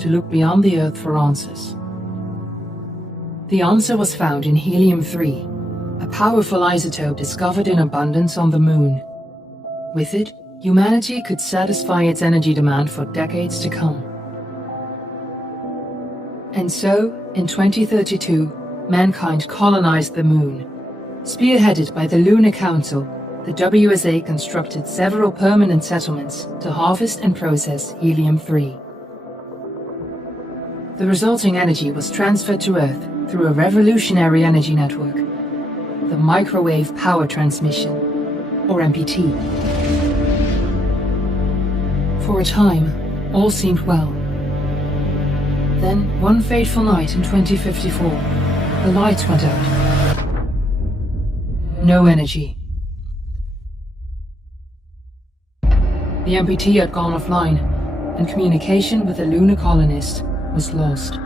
to look beyond the Earth for answers. The answer was found in helium-3, a powerful isotope discovered in abundance on the Moon. With it, humanity could satisfy its energy demand for decades to come. And so, in 2032, mankind colonized the Moon. Spearheaded by the Lunar Council, the WSA constructed several permanent settlements to harvest and process helium-3. The resulting energy was transferred to Earth through a revolutionary energy network, the Microwave Power Transmission, or MPT. For a time, all seemed well. Then, one fateful night in 2054, the lights went out. No energy. The MPT had gone offline, and communication with the lunar colonist was lost.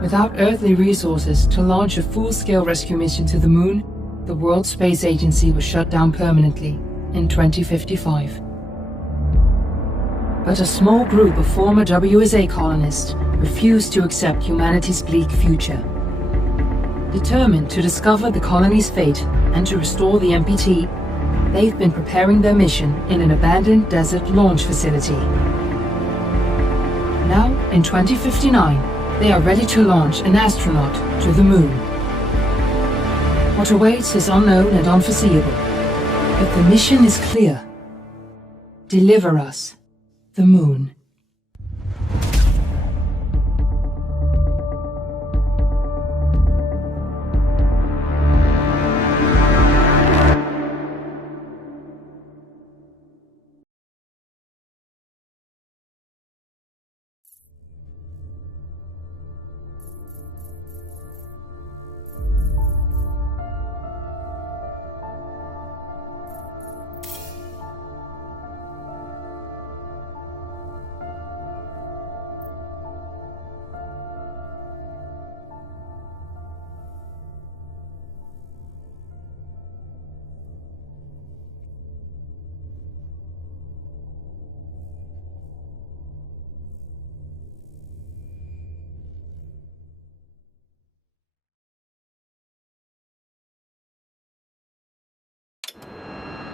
Without earthly resources to launch a full-scale rescue mission to the Moon, the World Space Agency was shut down permanently in 2055. But a small group of former WSA colonists refused to accept humanity's bleak future. Determined to discover the colony's fate and to restore the MPT, they've been preparing their mission in an abandoned desert launch facility. Now, in 2059, they are ready to launch an astronaut to the Moon. What awaits is unknown and unforeseeable, but the mission is clear. Deliver us the Moon.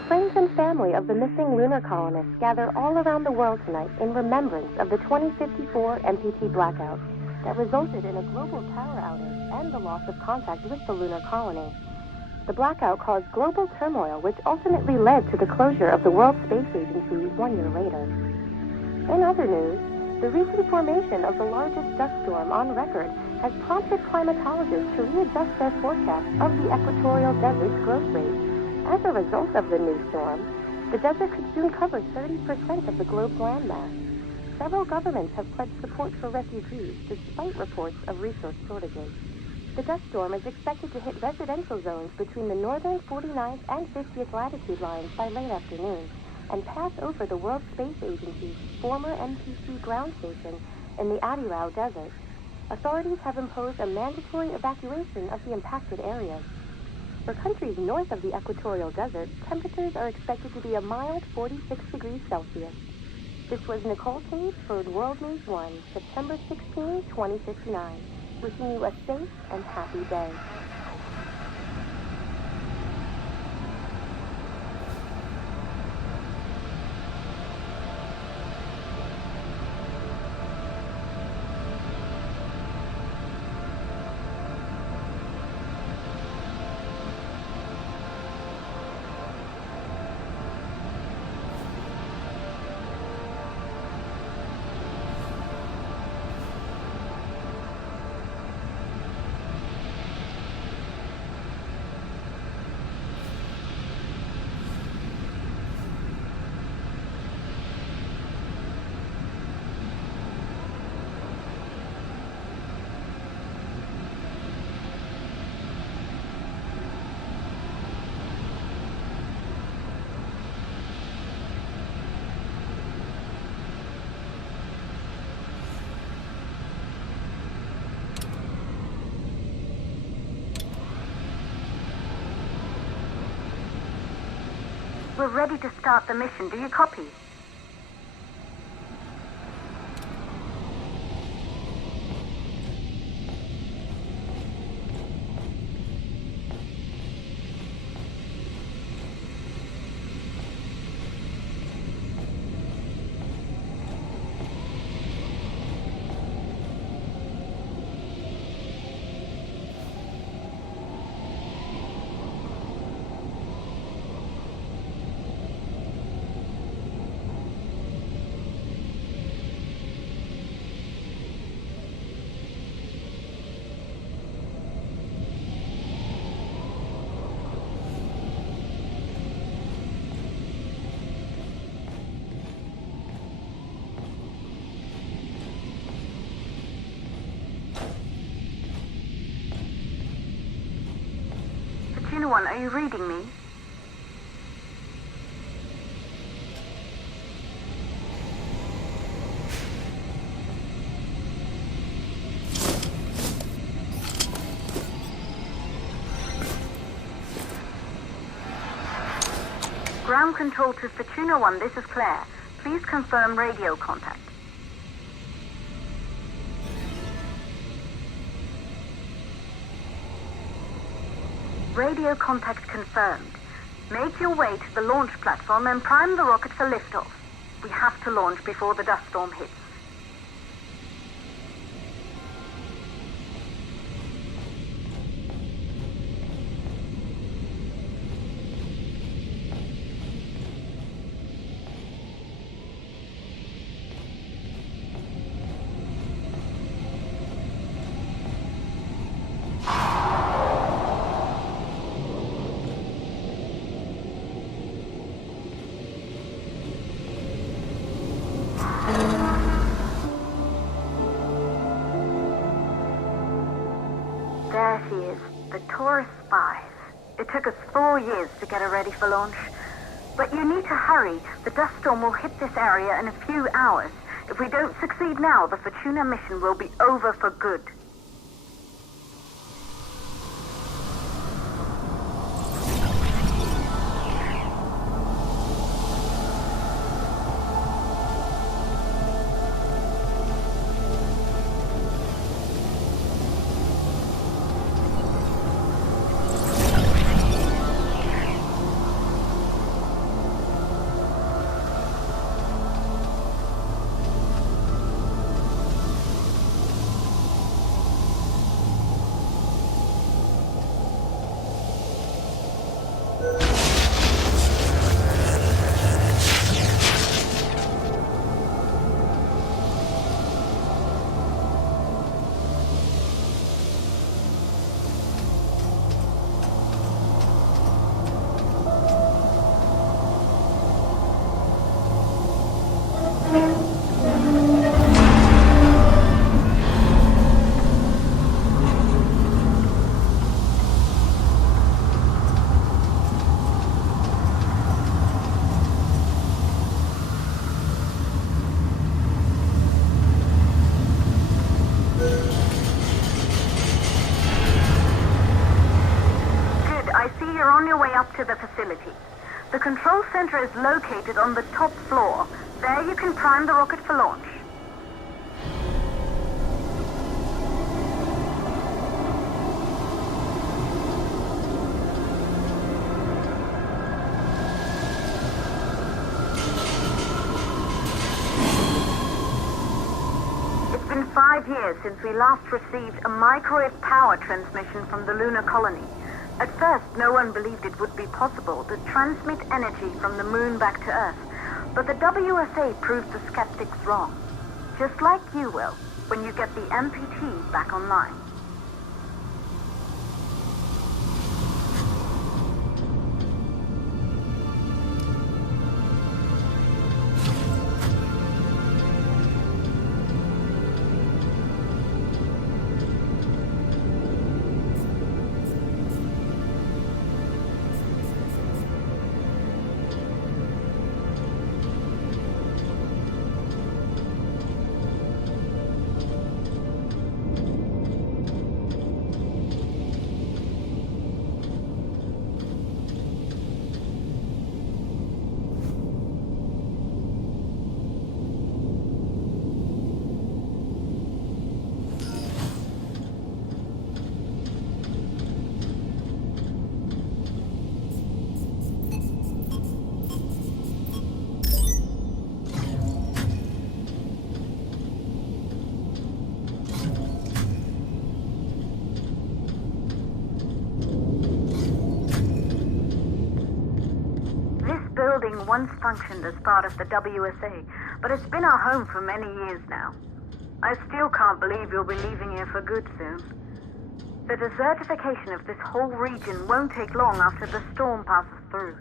Friends and family of the missing lunar colonists gather all around the world tonight in remembrance of the 2054 MPT blackout that resulted in a global power outage and the loss of contact with the lunar colony. The blackout caused global turmoil, which ultimately led to the closure of the World Space Agency 1 year later. In other news, the recent formation of the largest dust storm on record has prompted climatologists to readjust their forecast of the equatorial desert's growth rate. As a result of the new storm, the desert could soon cover 30% of the globe's landmass. Several governments have pledged support for refugees despite reports of resource shortages. The dust storm is expected to hit residential zones between the northern 49th and 50th latitude lines by late afternoon and pass over the World Space Agency's former MPT ground station in the Adirau Desert. Authorities have imposed a mandatory evacuation of the impacted areas. For countries north of the equatorial desert, temperatures are expected to be a mild 46 degrees Celsius. This was Nicole Cage for World News 1, September 16, 2059. Wishing you a safe and happy day. We're ready to start the mission. Do you copy? Are you reading me? Ground control to Fortuna 1, this is Claire. Please confirm radio contact. Radio contact confirmed. Make your way to the launch platform and prime the rocket for liftoff. We have to launch before the dust storm hits. There she is, the tourist spies. It took us 4 years to get her ready for launch. But you need to hurry. The dust storm will hit this area in a few hours. If we don't succeed now, the Fortuna mission will be over for good. To the facility. The control center is located on the top floor. There you can prime the rocket for launch. It's been 5 years since we last received a microwave power transmission from the lunar colony. At first, no one believed it would be possible to transmit energy from the moon back to Earth, but the WSA proved the skeptics wrong. Just like you will, when you get the MPT back online. Building once functioned as part of the WSA, but it's been our home for many years now. I still can't believe you'll be leaving here for good soon. The desertification of this whole region won't take long after the storm passes through.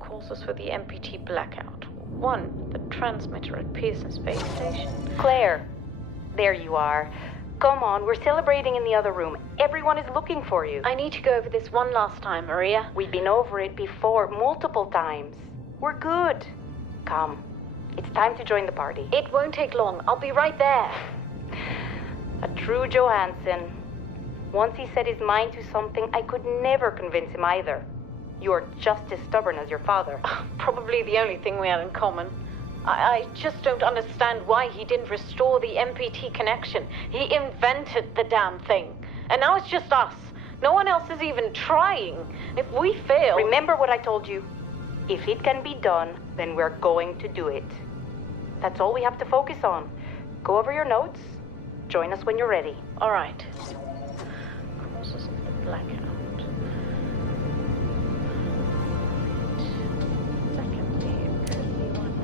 causes for the MPT blackout. 1, the transmitter at Pearson Space Station. Claire, there you are. Come on, we're celebrating in the other room. Everyone is looking for you. I need to go over this one last time, Maria. We've been over it before, multiple times. We're good. Come, it's time to join the party. It won't take long. I'll be right there. A true Johansson. Once he set his mind to something, I could never convince him either. You're just as stubborn as your father. Probably the only thing we had in common. I just don't understand why he didn't restore the MPT connection. He invented the damn thing. And now it's just us. No one else is even trying. If we fail... Remember what I told you. If it can be done, then we're going to do it. That's all we have to focus on. Go over your notes. Join us when you're ready. All right. Causes of the blackout. Secondly, it could be one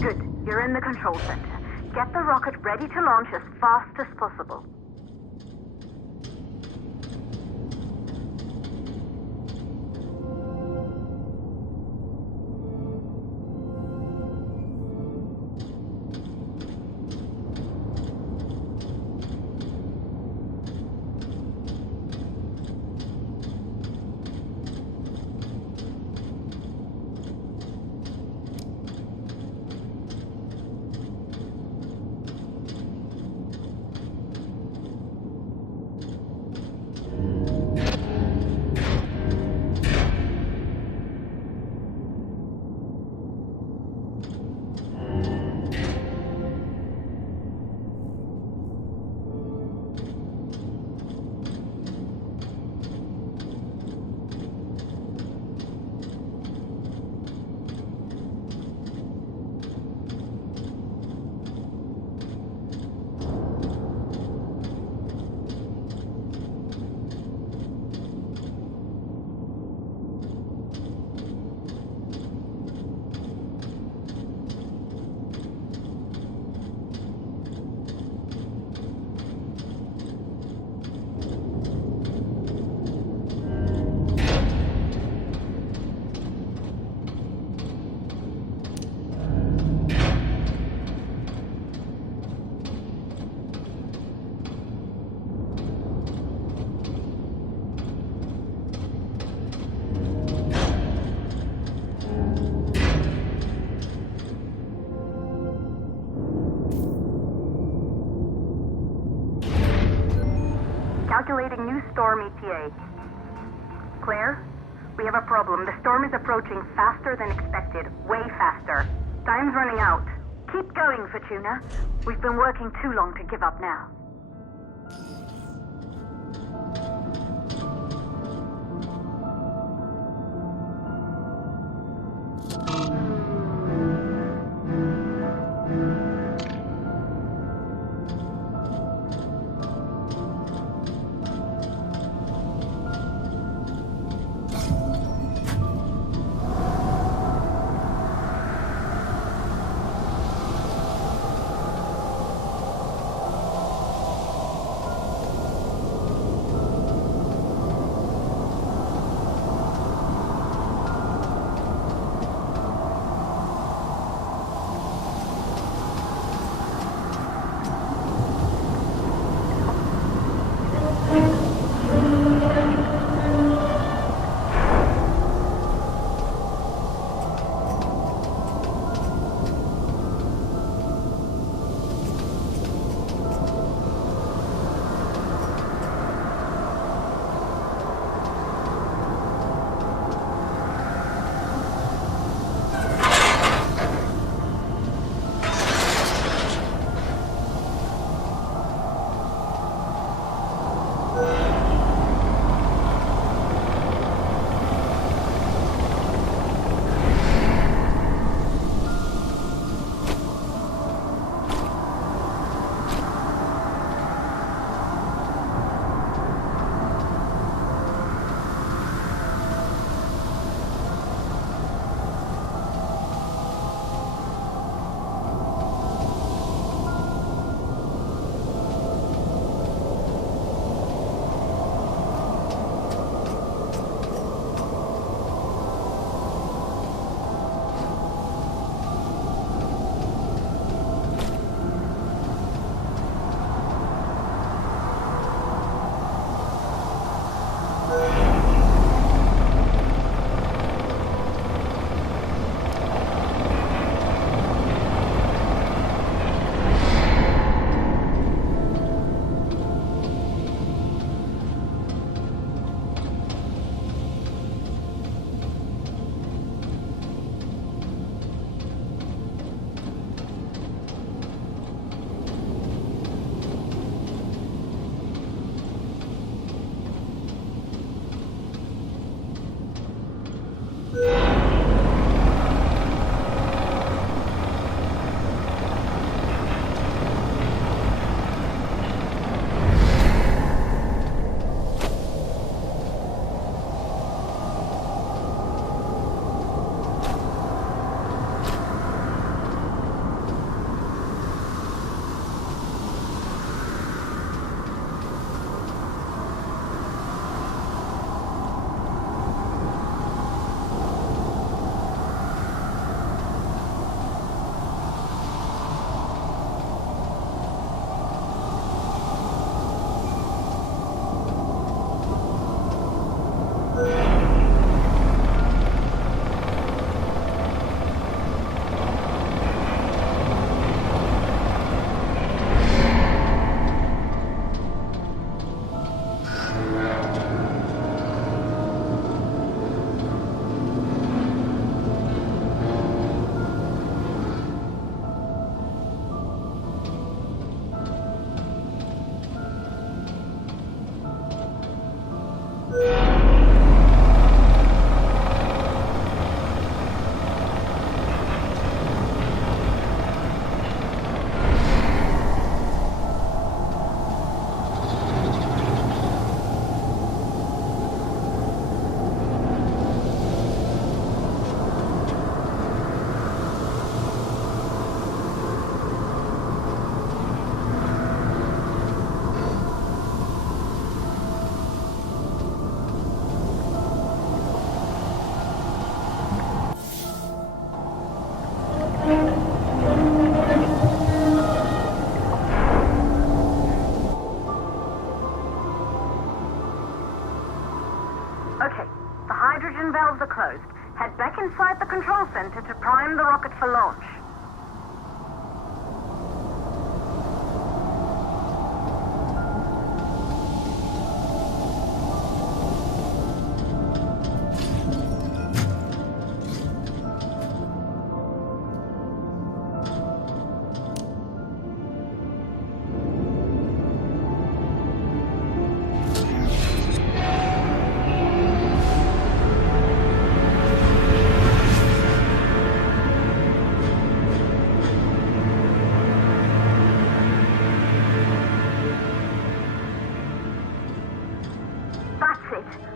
Good. You're in the control center. Get the rocket ready to launch as fast as possible. Calculating new storm ETA. Claire, we have a problem. The storm is approaching faster than expected. Way faster. Time's running out. Keep going, Fortuna. We've been working too long to give up now. Okay, the hydrogen valves are closed. Head back inside the control center to prime the rocket for launch.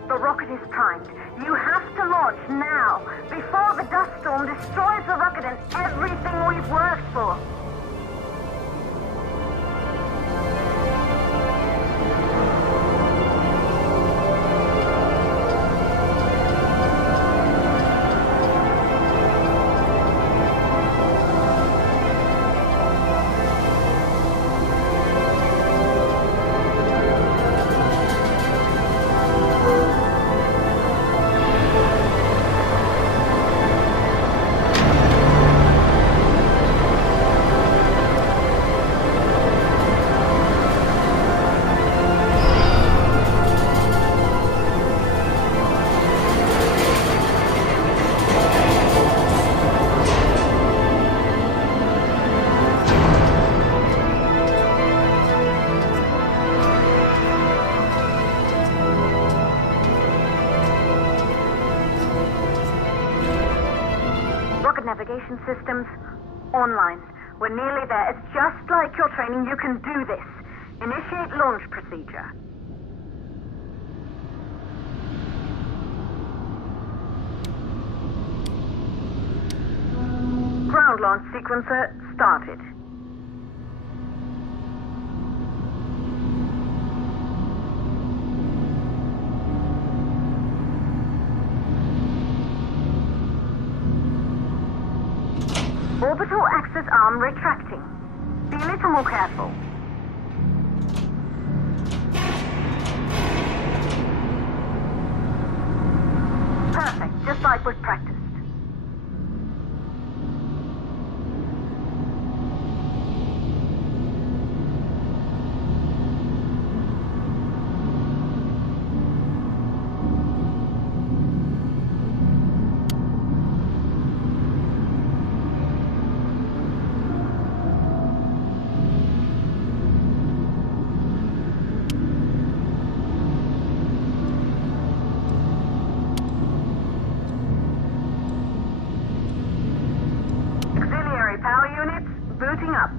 The rocket is primed. You have to launch now, before the dust storm destroys the rocket and everything we've worked for. Navigation systems online. We're nearly there. It's just like your training. You can do this. Initiate launch procedure. Ground launch sequencer started. Orbital access arm retracting. Be a little more careful. Perfect, just like we've practiced. Power units booting up.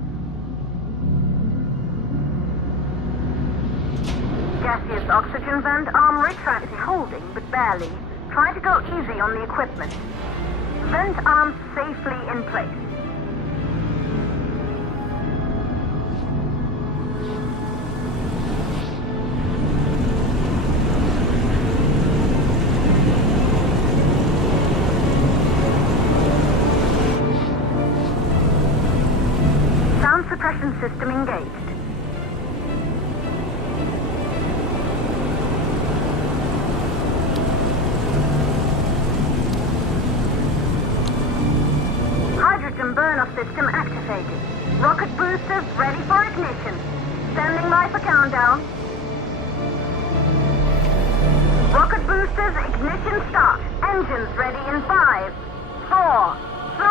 Gaseous oxygen vent arm retracting, holding but barely. Try to go easy on the equipment. Vent arm safely in place. Suppression system engaged. Hydrogen burn-off system activated. Rocket boosters ready for ignition. Standing by for countdown. Rocket boosters ignition start. Engines ready in 5, 4, 3,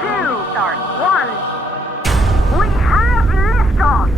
2, start, 1. We have liftoff!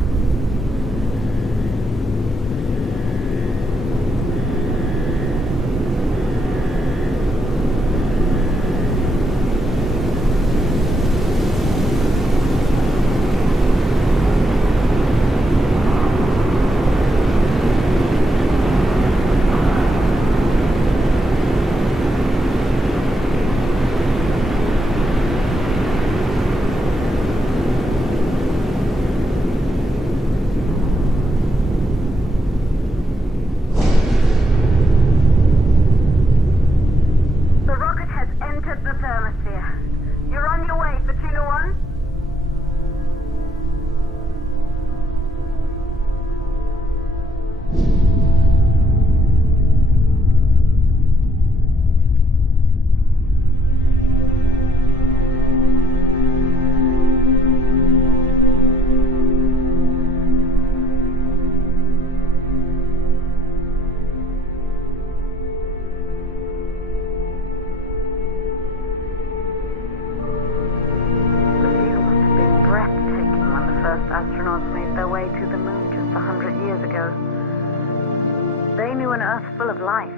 an Earth full of life.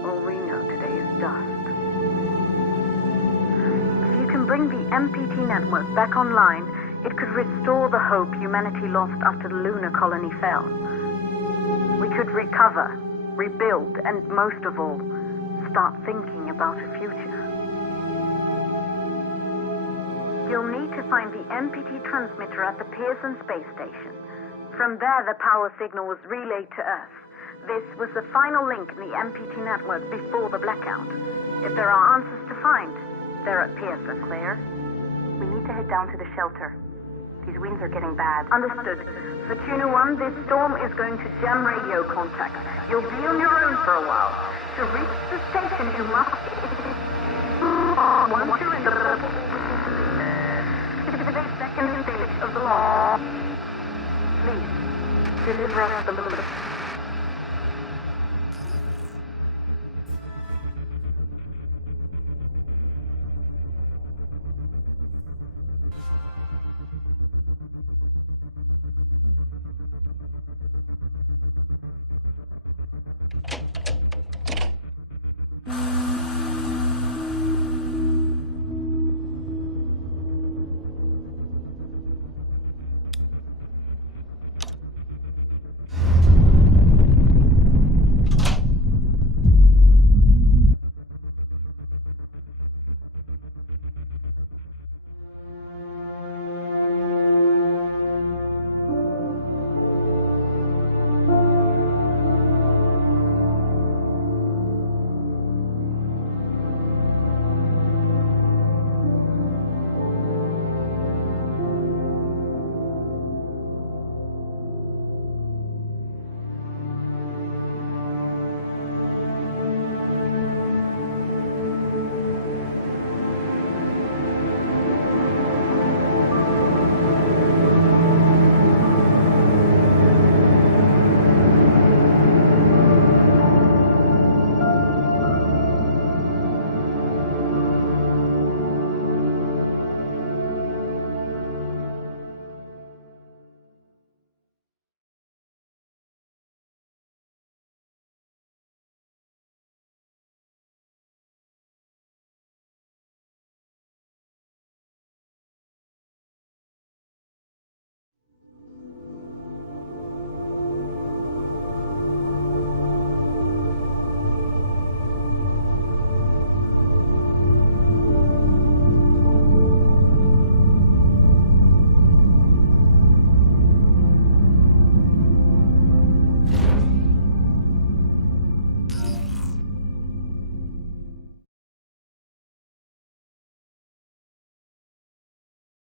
All we know today is dust. If you can bring the MPT network back online, it could restore the hope humanity lost after the lunar colony fell. We could recover, rebuild, and most of all, start thinking about a future. You'll need to find the MPT transmitter at the Pearson space station. From there, the power signal was relayed to Earth. This was the final link in the MPT network before the blackout. If there are answers to find, they're at Pearson. Claire, we need to head down to the shelter. These winds are getting bad. Understood. For Tuna 1, this storm is going to jam radio contact. You'll be on your own for a while. To reach the station, you must... Once you're in the second stage of the law, please, deliver us the loop.